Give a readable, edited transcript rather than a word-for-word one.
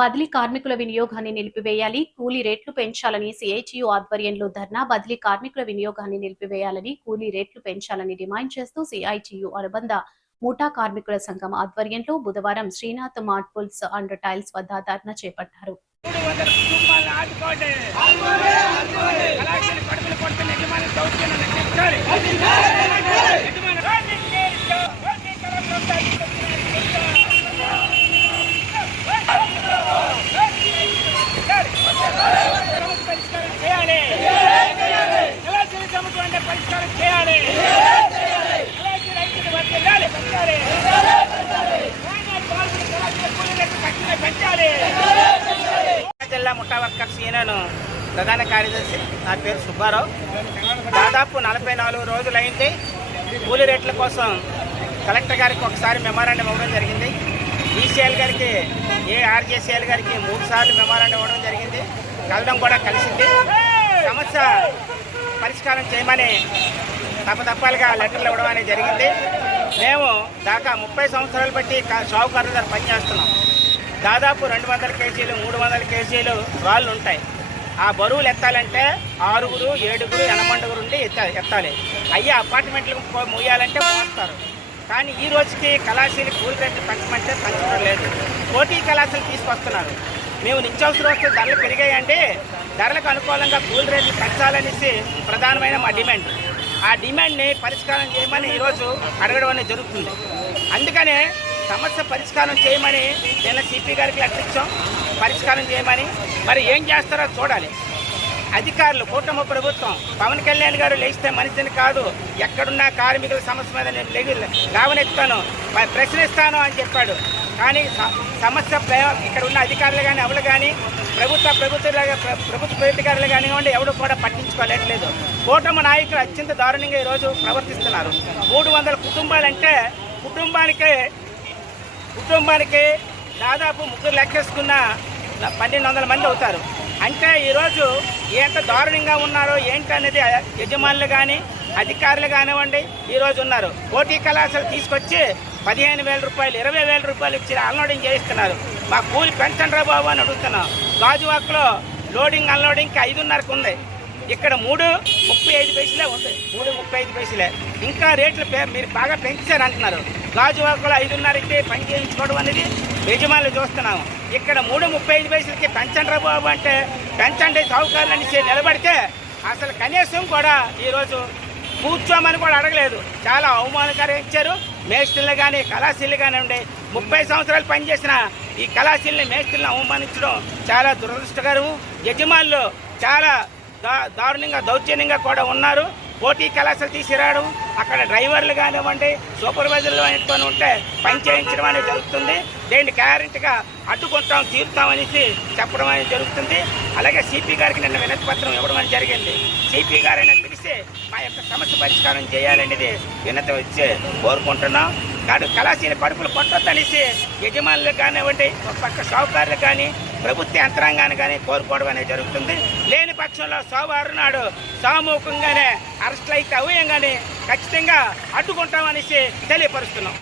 బదిలీ కార్మికుల వినియోగాన్ని నిలిపివేయాలి, కూలీ రేట్లు పెంచాలని సిఐటియు ఆధ్వర్యంలో ధర్నా. బదిలీ కార్మికుల వినియోగాన్ని నిలిపివేయాలని, కూలీ రేట్లు పెంచాలని డిమాండ్ చేస్తూ సిఐటియు అనుబంధ ముఠా కార్మికుల సంఘం ఆధ్వర్యంలో బుధవారం శ్రీనాథ్ మార్బుల్స్ అండ్ టైల్స్ వద్ద ధర్నా చేపట్టారు. జిల్లా ముఠా వర్కర్స్ యూనియన్ ప్రధాన కార్యదర్శి. నా పేరు సుబ్బారావు. దాదాపు 44 రోజులైంది. కూలీ రేట్ల కోసం కలెక్టర్ గారికి ఒకసారి మెమోరాండం ఇవ్వడం జరిగింది. ఈసీఎల్ గారికి, ఆర్జేసీఎల్ గారికి 3 సార్లు మెమోరాండం ఇవ్వడం జరిగింది. కలడం కూడా కలిసింది. సమస్య పరిష్కారం చేయమని తప్పలుగా లెటర్లు ఇవ్వడం అనేది జరిగింది. మేము దాకా 30 సంవత్సరాలు బట్టి షావుకారుల దగ్గర పనిచేస్తున్నాం. దాదాపు 200 కేజీలు 300 కేజీలు రాళ్ళు ఉంటాయి. ఆ బరువులు ఎత్తాలంటే 6, 7 ఎనమండుగురు ఉండి ఎత్తాలి. అయ్యే అపార్ట్మెంట్లకు మూయాలంటే మోస్తారు. కానీ ఈ రోజుకి కళాశాల కూలి రేట్లు పెంచమంటే పెంచడం లేదు. పోటీ కళాశాలు తీసుకొస్తున్నారు. మేము నిత్యావసర వస్తువులు ధరలు పెరిగాయంటే ధరలకు అనుకూలంగా కూలి రేట్లు పెంచాలనేసి ప్రధానమైన మా డిమాండ్. ఆ డిమాండ్ని పరిష్కారం చేయమని ఈరోజు అడగడం అనేది జరుగుతుంది. అందుకనే సమస్య పరిష్కారం చేయమని నిన్న సిపి గారికి లెటర్ ఇచ్చాం. పరిష్కారం చేయమని. మరి ఏం చేస్తారో చూడాలి. అధికారులు, కూటమి ప్రభుత్వం, పవన్ కళ్యాణ్ గారు లేస్తే మనిషిని కాదు, ఎక్కడున్న కార్మికుల సమస్య మీద నేను లేవనెత్తాను, ప్రశ్నిస్తాను అని చెప్పాడు. కానీ సమస్య ఇక్కడ ఉన్న అధికారులు కానీ ఎవరు కానీ ప్రభుత్వ అధికారులు కానివ్వండి ఎవరు కూడా పట్టించుకోలేట్లేదు. కూటమి నాయకులు అత్యంత దారుణంగా ఈరోజు ప్రవర్తిస్తున్నారు. 300 కుటుంబాలంటే కుటుంబానికి దాదాపు 3 లెక్కేసుకున్న 1200 మంది అవుతారు. అంటే ఈరోజు ఎంత దారుణంగా ఉన్నారో ఏంటి అనేది యజమానులు కానీ అధికారులు కానివ్వండి ఈరోజు ఉన్నారు. పోటీ కళాశాల తీసుకొచ్చి 15,000 రూపాయలు 20,000 రూపాయలు ఇచ్చి అన్లోడింగ్ చేయిస్తున్నారు. మా కూలి పెంచండి రా బాబు అని అడుగుతున్నాం. గాజువాక్లో లోడింగ్ అన్లోడింగ్కి 5:30కు ఉంది. ఇక్కడ 3.35 పైసలే ఉంది. 3.35 పైసలే. ఇంకా రేట్లు మీరు బాగా పెంచారు అంటున్నారు. గాజువాకులో 5:30కి పని చేయించుకోవడం అనేది యజమానులు చూస్తున్నాము. ఇక్కడ 3.35 పైసలకి పెంచండి రా బాబు అంటే పెంచండి సౌకర్యాలు అనేసి నిలబడితే అసలు కనీసం కూడా ఈరోజు కూర్చోమని కూడా అడగలేదు. చాలా అవమానకరంగా ఇచ్చారు. మేస్త్రీలు కానీ కళాశాలలు కానివ్వండి 30 సంవత్సరాలు పనిచేసిన ఈ కళాశాలని మేస్త్రీలను అవమానించడం చాలా దురదృష్టకరం. యజమానులు చాలా దారుణంగా దౌర్జన్యంగా కూడా ఉన్నారు. పోటీ కళాశాల తీసుకురావడం, అక్కడ డ్రైవర్లు కానివ్వండి సూపర్వైజర్లు అనేతో ఉంటే పని చేయించడం అనేది జరుగుతుంది. దేన్ని గ్యారెంటీగా అడ్డుకుంటాం తీరుతామనేసి చెప్పడం అనేది జరుగుతుంది. అలాగే సిపి గారికి నిన్న వినతి పత్రం ఇవ్వడం అనేది జరిగింది. సిపి గారైనా పిలిచి మా యొక్క సమస్య పరిష్కారం చేయాలనేది వినతి వచ్చి కోరుకుంటున్నాం. కళాశాల కడుపులు కొట్టొద్దనేసి యజమానులు కానివ్వండి ఒక పక్క షావుకారులు కానీ ప్రభుత్వ యంత్రాంగాన్ని కానీ కోరుకోవడం అనేది జరుగుతుంది. లేని పక్షంలో సోమవారం నాడు సామూహికంగానే అరెస్టులు అయితే అవ్వయంగానే ఖచ్చితంగా అడ్డుకుంటామనేసి తెలియపరుస్తున్నాం.